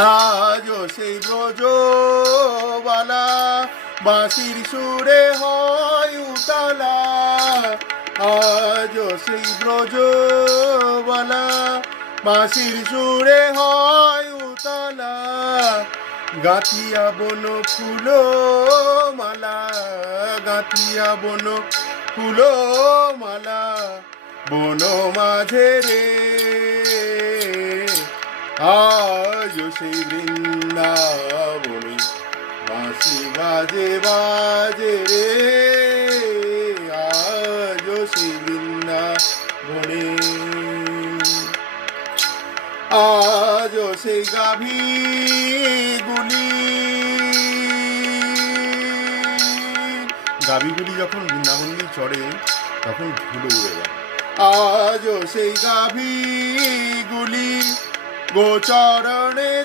আজও সেই ব্রজবালা বাঁশির সুরে হয় উতলা। আজও সেই ব্রজবালা বাঁশির সুরে হয় উতলা। গাঁথিয়া বন ফুল মালা, গাঁথিয়া বন ফুল মালা, বন মাঝে রে। আজও সেই বৃন্দাবনে বাঁশি বাজে বাজে রে। আজও সেই বৃন্দাবনে, আজও সেই গাভীগুলি যখন বৃন্দাবনে চড়ে তখন ধুলো উড়ে যায়। আজও সেই গাভীগুলি গোচরণে